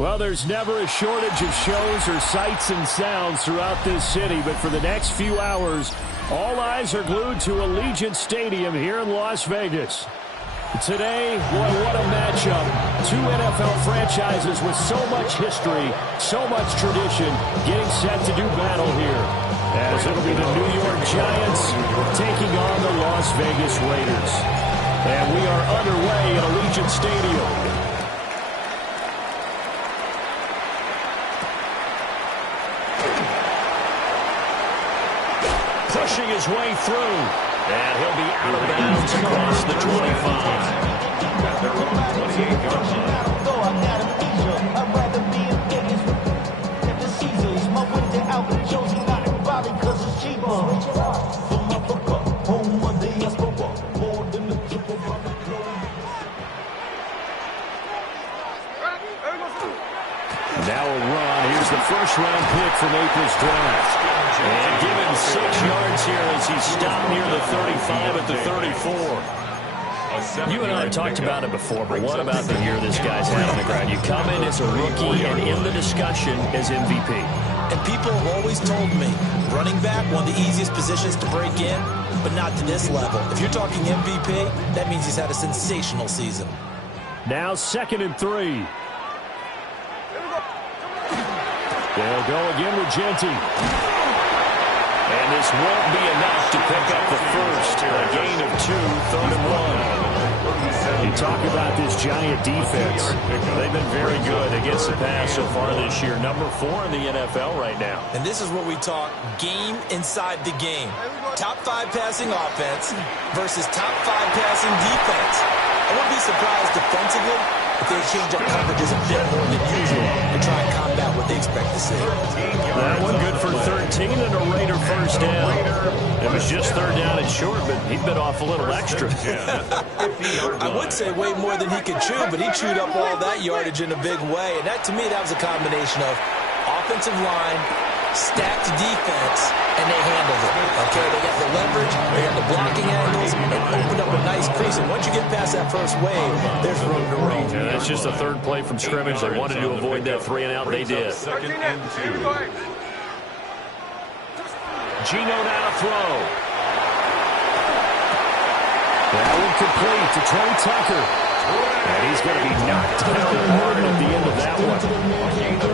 Well, there's never a shortage of shows or sights and sounds throughout this city, but for the next few hours, all eyes are glued to Allegiant Stadium here in Las Vegas. Today, boy, what a matchup. Two NFL franchises with so much history, so much tradition, getting set to do battle here. As it'll be the New York Giants taking on the Las Vegas Raiders. And we are underway at Allegiant Stadium. Pushing his way through. And he'll be out of bounds across the 25. Now a run. Here's the first-round pick from April's draft. And given 6 yards here as he stopped near the 35 at the 34. You and I have talked about it before, but what about the year this guy's had on the ground? You come in as a rookie and in the discussion as MVP. And people have always told me, running back, one of the easiest positions to break in, but not to this level. If you're talking MVP, that means he's had a sensational season. Now 2nd and 3. They'll go again with Genty. And this won't be enough to pick up the first. A gain of 2, 3rd and 1. You talk about this Giant defense. They've been very good against the pass so far this year. Number 4 in the NFL right now. And this is what we talk game inside the game. Top 5 passing offense versus top 5 passing defense. I wouldn't be surprised defensively if they change up coverages a bit more than usual to try and combat what they expect to see. That one good for 13 and a Raider first down. It was just 3rd down and short, but he bit off a little extra. I would say way more than he could chew, but he chewed up all that yardage in a big way. And that, to me, that was a combination of offensive line, stacked defense, and they handled it. Okay, they got the leverage, they got the blocking angles, and opened up a nice crease. And once you get past that first wave, there's room to roam. Yeah, that's just a 3rd play from scrimmage. They wanted to avoid that 3 and out. They did. Geno now to throw. That one complete to Trey Tucker. And he's going to be knocked down hard at the end of that one.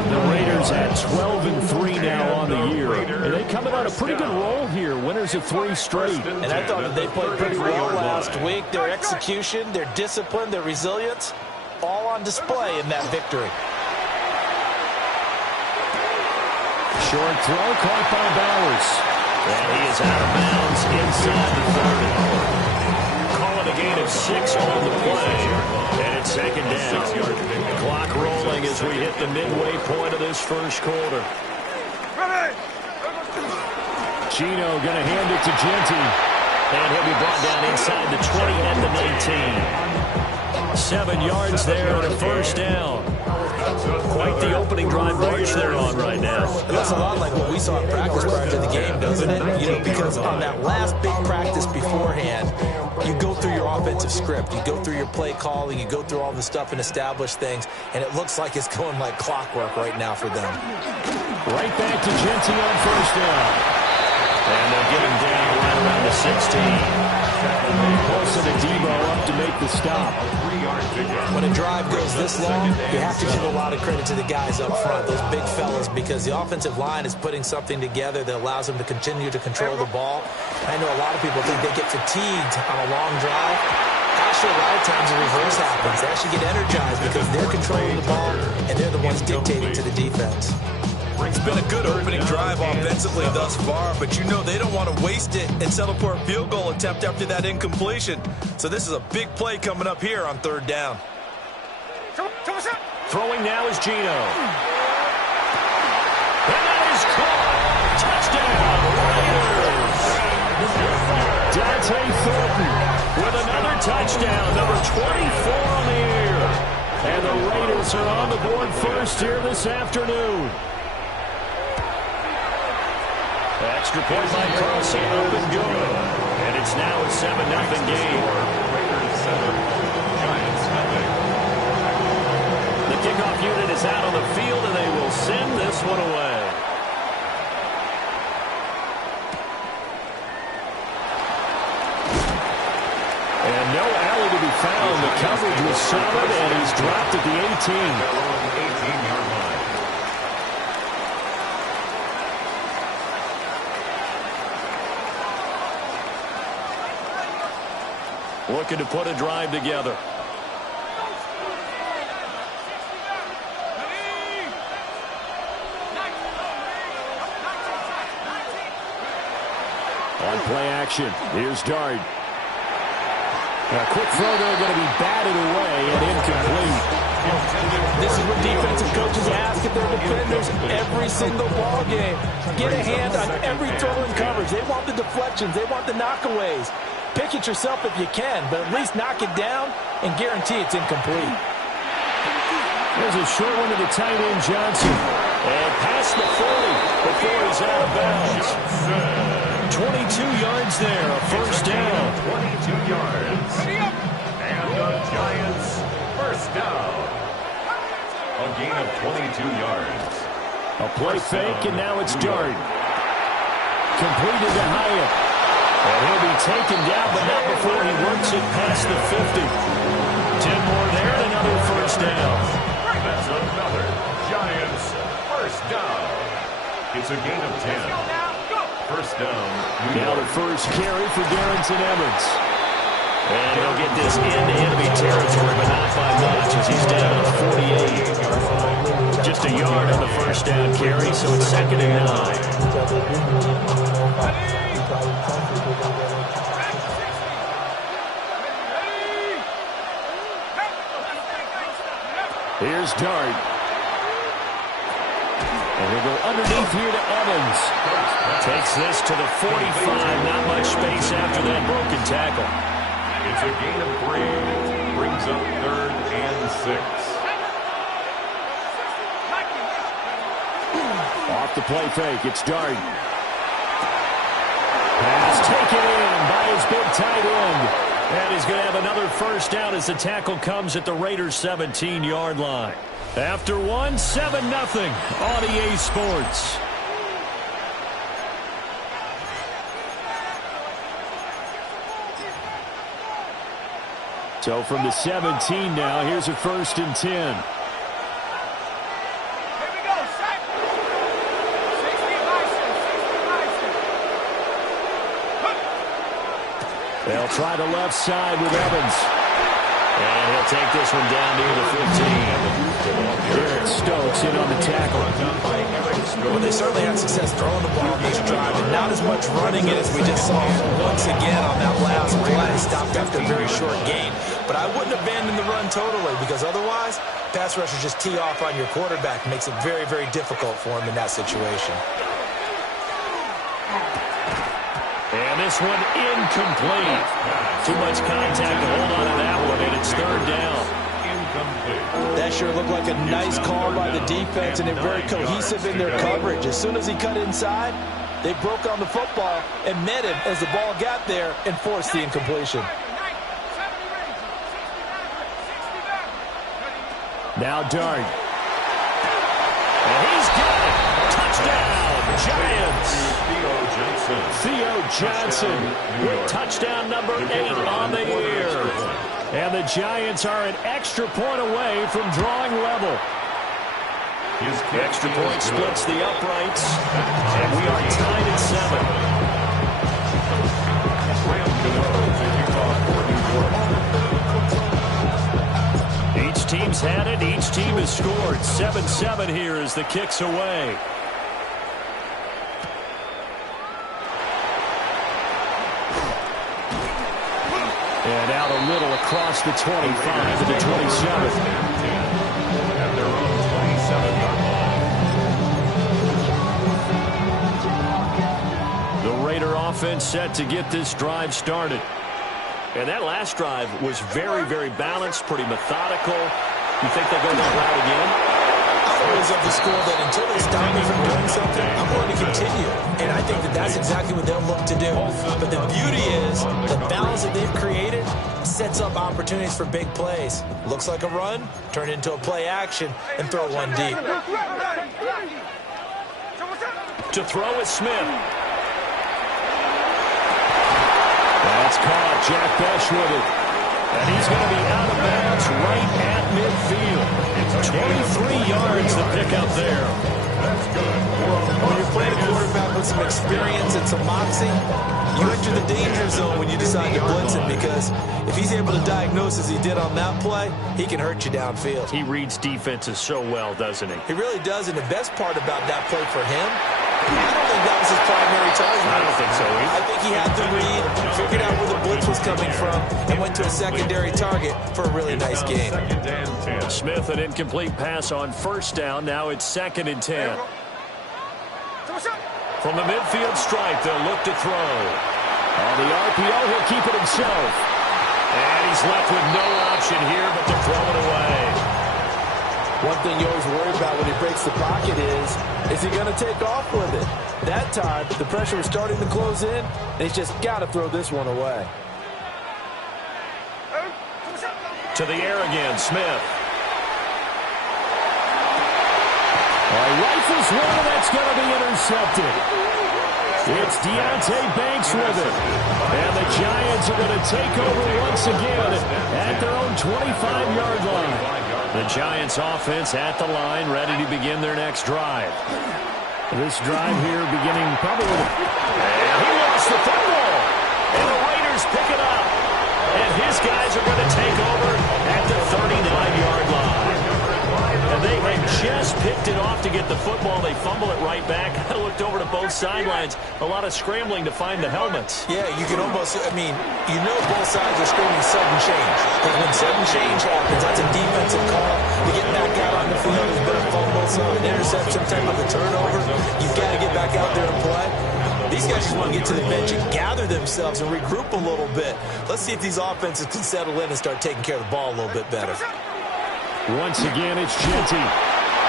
The Raiders at 12 and 3 now on the year. And they coming on a pretty good roll here. Winners of 3 straight. And I thought that they played pretty well last week. Their execution, their discipline, their resilience, all on display in that victory. Short throw caught by Bowers. And he is out of bounds inside the 30. Calling a gain of 6 on the play. And it's 2nd down. Clock rolling as we hit the midway point of this first quarter. Geno going to hand it to Genty. And he'll be brought down inside the 20 and the 19. 7 yards there on a first down. Quite the opening drive march they're on right now. It looks a lot like what we saw in practice prior to the game, doesn't it? You know, because on that last big practice beforehand, you go through your offensive script, you go through your play calling, you go through all the stuff and establish things, and it looks like it's going like clockwork right now for them. Right back to Genty on first down. And they'll get him down right around the 16. Wilson and Debo up to make the stop. When a drive goes this long, you have to give a lot of credit to the guys up front, those big fellas, because the offensive line is putting something together that allows them to continue to control the ball. I know a lot of people think they get fatigued on a long drive. Actually, a lot of times the reverse happens. They actually get energized because they're controlling the ball, and they're the ones dictating to the defense. It's been a good opening drive offensively thus far, but you know they don't want to waste it and settle for a field goal attempt after that incompletion. So this is a big play coming up here on 3rd down. Throwing now is Geno. That is caught. Touchdown, Raiders. Dante Thornton with another touchdown, number 24 on the year. And the Raiders are on the board first here this afternoon. Extra point by Carlson, up and good. And it's now a 7-0 game. The kickoff unit is out on the field, and they will send this one away. And no alley to be found. The coverage was solid, and he's dropped at the 18-yard line. Looking to put a drive together. On play action, here's Dart. A quick throw there, going to be batted away and incomplete. This is what defensive coaches ask of their defenders every single ball game. Get a hand on every throw in coverage. They want the deflections. They want the knockaways. Pick it yourself if you can, but at least knock it down and guarantee it's incomplete. There's a short one to the tight end, Johnson. And past the 40 before he's out of bounds. 22 yards there, a first down. 22 yards. And the Giants first down. A gain of 22 yards. A play fake, and now it's Dart. Completed to Hyatt. And he'll be taken down, but not before he works it past the 50. 10 more there, and another first down. That's another Giants first down. It's a gain of 10. First down. Now the first carry for Darrington Evans. And he'll get this into enemy territory, but not by much as he's down at 48. Just a yard on the first down carry, so it's 2nd and 9. Here's Dart. And he'll go underneath here to Evans. Takes this to the 45. Not much space after that broken tackle. It's a gain of 3. Brings up 3rd and 6. Off the play fake. It's Dart. Pass taken in by his big tight end. And he's going to have another first down as the tackle comes at the Raiders' 17-yard line. After one, 7-0 on EA Sports. So from the 17 now, here's a 1st and 10. They'll try the left side with Evans. And he'll take this one down near the 15. Garrett Stokes in on the tackle. Well, they certainly had success throwing the ball this drive, and not as much running it as we just saw once again on that last play. Stopped after a very short gain. But I wouldn't abandon the run totally, because otherwise, pass rushers just tee off on your quarterback. Makes it very, very difficult for him in that situation. And this one incomplete. Too much contact to hold on to that one, and it's 3rd down. That sure looked like a nice call by the defense, and they're very cohesive in their coverage. As soon as he cut inside, they broke on the football and met him as the ball got there and forced the incompletion. Now Dart. And he's got it. Touchdown, Giants. Theo Johnson with touchdown number 8 on the year. And the Giants are an extra point away from drawing level. Extra point splits the uprights, and we are tied at 7. Each team's had it. Each team has scored. 7-7 here as the kick's away. And out a little across the 25 to the 27. At their own 27-yard line. The Raider offense set to get this drive started. And that last drive was very, very balanced, pretty methodical. You think they'll go that route again? I'm always of the school that until they stop me from doing something, I'm going to continue. And I think that that's exactly what they'll look to do. But the beauty is the balance that they've created sets up opportunities for big plays. Looks like a run, turn into a play action, and throw one deep. To throw is Smith. That's caught. Jack Besh with it. And he's going to be out of bounds right at midfield. 23 yards to pick up there. That's good. When you're playing a quarterback with some experience and some moxie, you enter the danger zone when you decide to blitz him, because if he's able to diagnose as he did on that play, he can hurt you downfield. He reads defenses so well, doesn't he? He really does, and the best part about that play for him, I don't think that was his primary target. I don't think so either. I think he had the read, figured out where the blitz was coming from, and went to a secondary target for a really nice game. Second and 10. Smith, an incomplete pass on first down. Now it's 2nd and 10. From the midfield stripe, they'll look to throw. On the RPO, he'll keep it himself. And he's left with no option here but to throw it away. One thing you always worry about when he breaks the pocket is he going to take off with it? That time, the pressure was starting to close in, and he's just got to throw this one away. To the air again, Smith. Rifles one, that's going to be intercepted. It's Deontay Banks with it. And the Giants are going to take over once again at their own 25-yard line. The Giants offense at the line, ready to begin their next drive. This drive here beginning probably with and he lost the football. And the Raiders pick it up. And his guys are going to take over at the 39-yard line. And they had just picked it off to get the football. They fumble it right back. I looked over to both sidelines. A lot of scrambling to find the helmets. Yeah, you can almost, I mean, you know both sides are screaming sudden change. Because when sudden change happens, that's a defensive call. To get back out on the field, there's been a fumble, so an interception, type of a turnover. You've got to get back out there and play. These guys just want to get to the bench and gather themselves and regroup a little bit. Let's see if these offenses can settle in and start taking care of the ball a little bit better. Once again, it's Genty.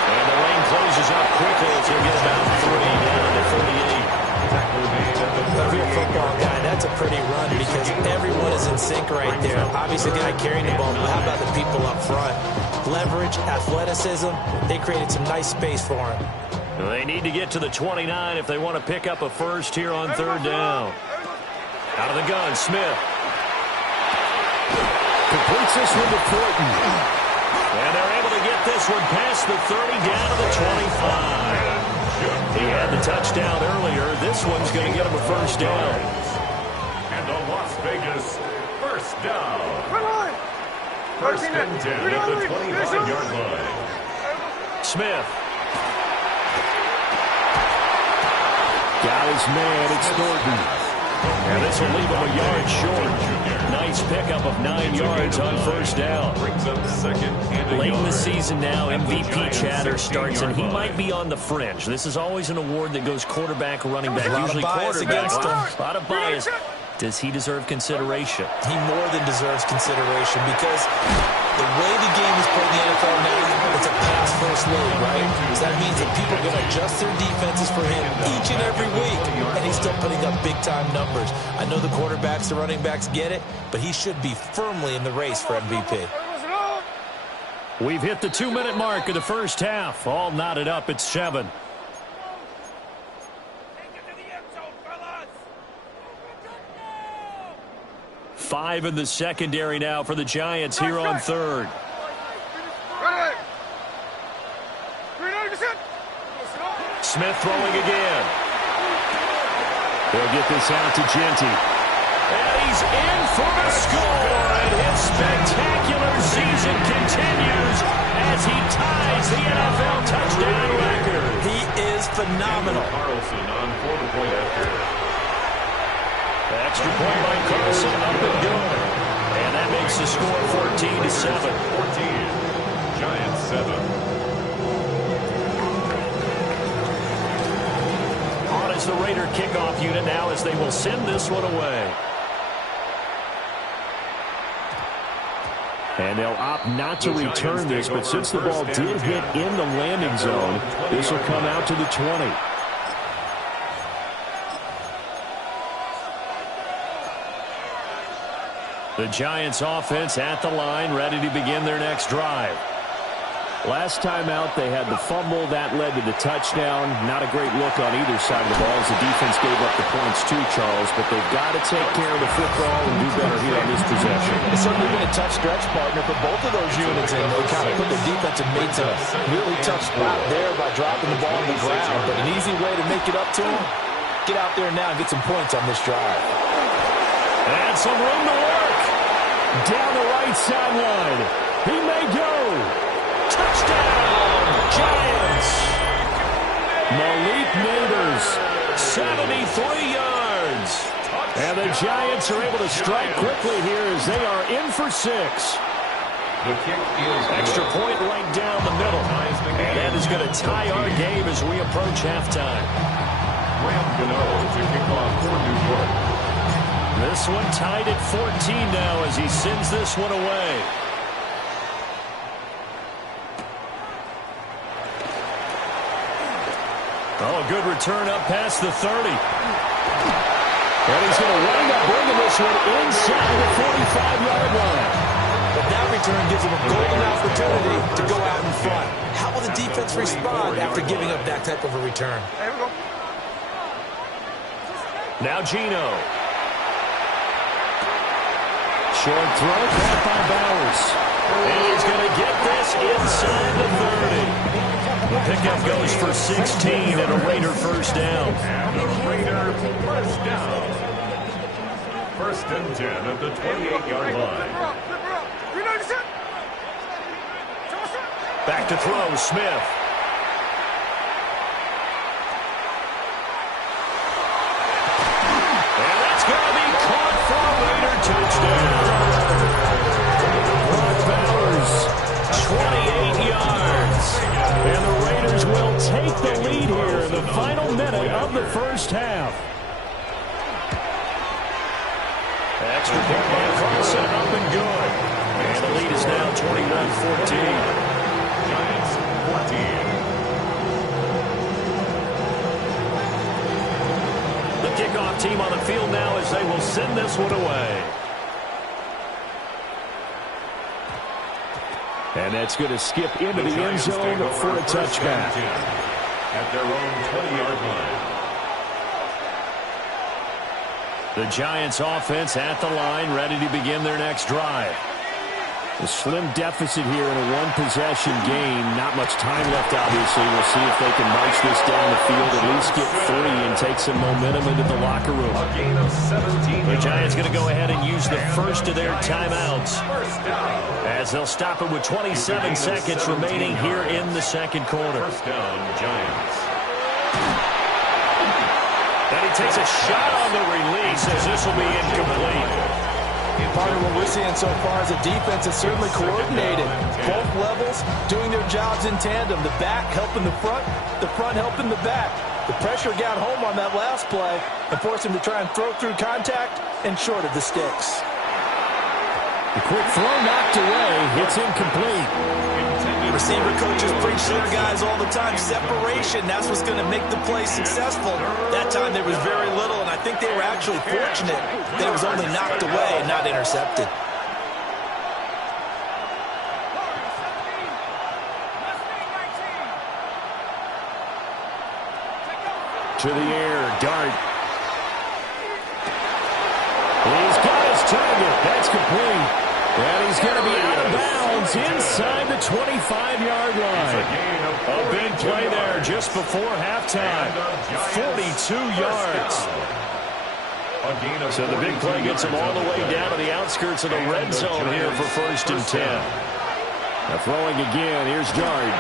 And the lane closes up quickly as he'll get about 3 down to 48. If you're a football guy, that's a pretty run because everyone is in sync right there. Obviously, the guy carrying the ball, but how about the people up front? Leverage, athleticism, they created some nice space for him. They need to get to the 29 if they want to pick up a first here on 3rd down. Out of the gun, Smith. Completes this one to Thornton. And they're able to get this one past the 30 down to the 25. He had the touchdown earlier. This one's going to get him a first down. And the Las Vegas first down. First and 10 at the 25-yard line. Smith. Got his man. It's Thornton. And this will leave him a yard short. Nice pickup of 9 yards on first down. Brings up 2nd and a Late in the yard. season now, MVP chatter starts, and he might be on the fringe. This is always an award that goes quarterback or running back. A lot of Usually bias quarterback. against him. A lot of bias. Does he deserve consideration? He more than deserves consideration because the way the game is played in the NFL now, it's a pass-first league, right? So that means that people are going to adjust their defenses for him each and every week, and he's still putting up big-time numbers. I know the quarterbacks, the running backs get it, but he should be firmly in the race for MVP. We've hit the 2-minute mark of the first half. All knotted up at 7. Five in the secondary now for the Giants here on 3rd. Smith throwing again. They'll get this out to Genty. And he's in for the score. And his spectacular season continues as he ties the NFL touchdown record. He is phenomenal. Carlson on for the point after. The extra point by Carlson, up and good. And that makes the score 14-7. 14. Giants 7. On is the Raider kickoff unit now as they will send this one away. And they'll opt not to return this, but since the ball did hit in the landing zone, this will come out to the 20. The Giants offense at the line, ready to begin their next drive. Last time out, they had the fumble. That led to the touchdown. Not a great look on either side of the ball as the defense gave up the points too, Charles. But they've got to take care of the football and do better here on this possession. It's certainly been a tough stretch, partner, for both of those units. And they kind of put their defensive mates in a really tough spot there by dropping the ball on the ground. But an easy way to make it up to them, get out there now and get some points on this drive. And some room to work. Down the right sideline. He may go. Touchdown, Giants! Malik Neighbors, 73 yards. And the Giants are able to strike quickly here as they are in for 6. The kick is extra point right down the middle. And that is going to tie our game as we approach halftime. Graham Gano to kick off for New York. This one tied at 14 now as he sends this one away. Oh, a good return up past the 30. And he's going to wind up bringing this one inside the 45-yard line. But that return gives him a golden opportunity to go out in front. How will the defense respond after giving up that type of a return? Now Geno. Short throw, caught by Bowers. And he's going to get this inside the 30. The pickup goes for 16 and a Raider first down. And a Raider first down. First and 10 at the 28-yard line. Back to throw, Smith. And that's going to be caught for a Raider touchdown. Brock Bowers, 28 yards. And the Raiders will take the lead here in the final minute of the first half. Extra point by Carlson, up and good. And the lead is now 21-14. Giants 14. The kickoff team on the field now as they will send this one away. And that's going to skip into the end zone for a touchback. At their own 20-yard line. The Giants offense at the line, ready to begin their next drive. A slim deficit here in a one-possession game. Not much time left, obviously. We'll see if they can march this down the field, at least get 3 and take some momentum into the locker room. A gain of 17 The yards. Giants going to go ahead and use the first of their timeouts First down. as they'll stop it with 27 seconds remaining here in the second quarter. First down, Giants. And he takes a shot on the release as this will be incomplete. Part of what we're seeing so far is the defense is certainly coordinated. Both levels doing their jobs in tandem. The back helping the front helping the back. The pressure got home on that last play and forced him to try and throw through contact and short of the sticks. The quick throw knocked away. It's incomplete. Receiver coaches preach to their guys all the time. Separation, that's what's going to make the play successful. That time there was very little, and I think they were actually fortunate that it was only knocked away and not intercepted. To the air, Dart. He's got his target. That's complete. And he's going to be out of bounds inside the 25-yard line. A big play there just before halftime. 42 yards. So the big play gets him all the way down to the outskirts of the red zone here for first and 10. Now throwing again. Here's Dart.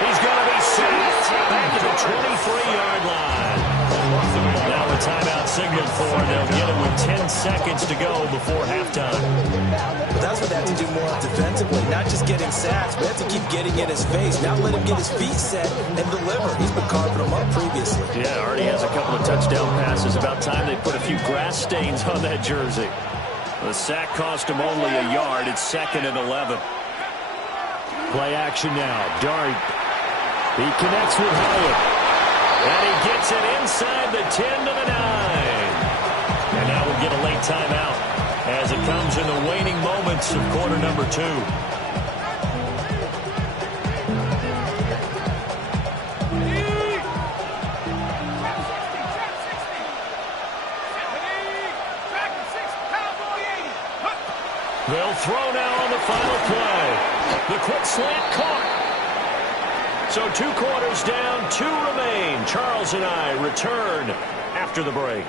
He's going to be sacked back at the 23-yard line. Now a timeout signaled for. They'll get it with 10 seconds to go before halftime. But that's what they have to do more defensively, not just getting sacks, but have to keep getting in his face, not let him get his feet set and deliver. He's been carving them up previously. Yeah, already has a couple of touchdown passes. About time they put a few grass stains on that jersey. The sack cost him only a yard. It's 2nd and 11. Play action now. Dart. He connects with Howard. And he gets it inside the 10 to the 9. And now we'll get a late timeout as as it comes in the waning moments of quarter number 2. They'll throw now on the final play. The quick slant caught. So 2 quarters down, 2 remain. Charles and I return after the break.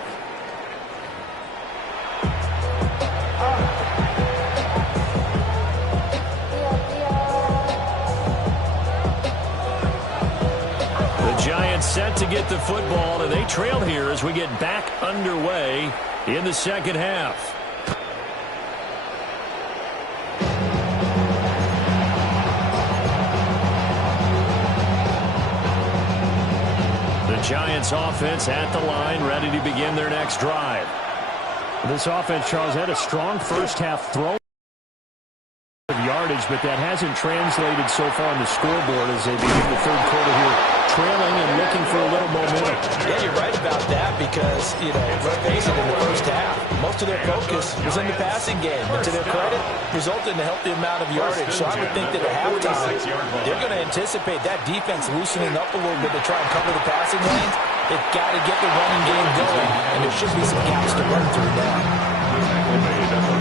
The Giants set to get the football, and they trail here as we get back underway in the second half. Giants offense at the line, ready to begin their next drive. This offense, Charles, had a strong first half throw of yardage, but that hasn't translated so far on the scoreboard as they begin the third quarter here, trailing and looking for a little momentum. Yeah, you're right about that because, let's face it, in the first half, most of their focus was in the passing game. And to their credit, resulted in a healthy amount of yardage. So I would think that at halftime, they're going to anticipate that defense loosening up a little bit to try and cover the passing lanes. They've got to get the running game going, and there should be some gaps to run through now.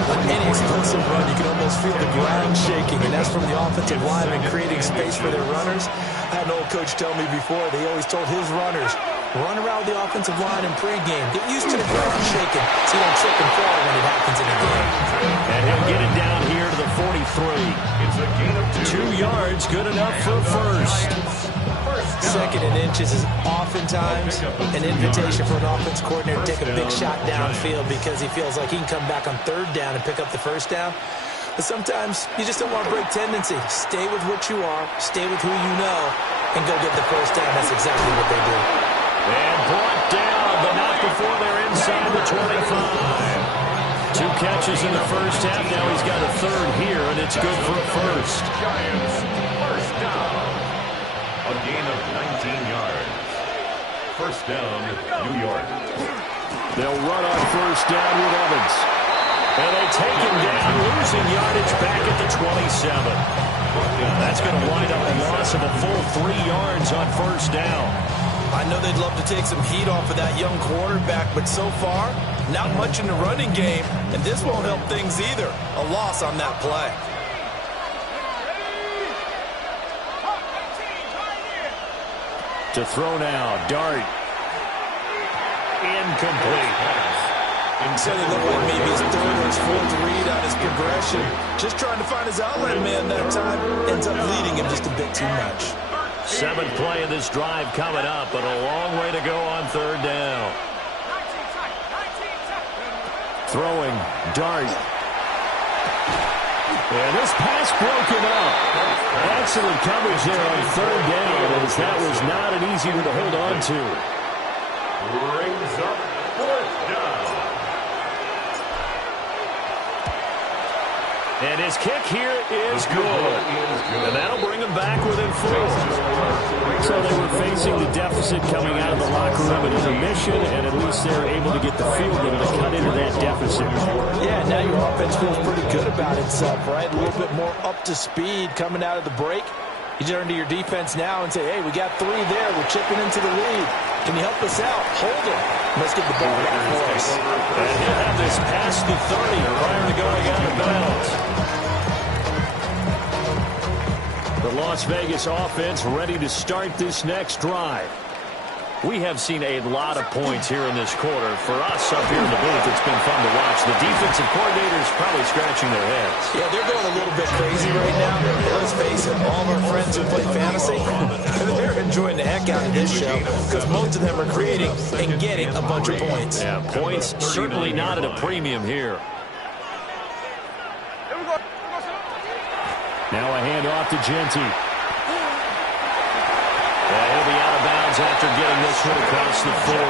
Any explosive run, you can almost feel the ground shaking, and that's from the offensive lineman creating space for their runners. I had an old coach tell me before, they always told his runners, run around the offensive line in pregame. Get used to the ground shaking so you don't trip and fall when it happens in the game. And he'll get it down here to the 43. 2 yards, good enough for a first. Second and inches is oftentimes an invitation for an offense coordinator to take a big shot downfield because he feels like he can come back on third down and pick up the first down. But sometimes you just don't want to break tendency. Stay with what you are, stay with who you know, and go get the first down. That's exactly what they do. And brought down, but not before they're inside the 25. 2 catches in the first half. Now he's got a third here, and it's good for a first. Giants, first down. A gain of 19 yards. First down, New York. They'll run on first down with Evans. And they take him down, losing yardage back at the 27. That's going to wind up a loss of a full 3 yards on first down. I know they'd love to take some heat off of that young quarterback, but so far, not much in the running game, and this won't help things either. A loss on that play. To throw now, Dart. Incomplete. So it looked like maybe his third or his fourth read on his progression. Just trying to find his outlet man that time. Ends up leading him just a bit too much. 7th play of this drive coming up, but a long way to go on third down. Throwing, Dart. And this pass broken up. Excellent coverage there on third down, as that was not an easy one to hold on to. Brings up fourth down. And his kick here is good. And that'll bring him back within 4. So they were facing the deficit coming out of the locker room at intermission, and at least they're able to get the field goal to cut into that deficit. Yeah, now your offense feels pretty good about itself, right? A little bit more up to speed coming out of the break. You turn to your defense now and say, hey, we got 3 there. We're chipping into the lead. Can you help us out? Hold them. Let's get the ball back for us. And he'll have this past the 30 prior to going out of bounds. The Las Vegas offense ready to start this next drive. We have seen a lot of points here in this quarter. For us up here in the booth, it's been fun to watch. The defensive coordinators probably scratching their heads. Yeah, they're going a little bit crazy right now. Let's face it, all of our friends who play fantasy, they're enjoying the heck out of this show because most of them are creating and getting a bunch of points. Yeah, points certainly not at a premium here. Now a handoff to Genty. He'll be out of bounds after getting this one across the 40.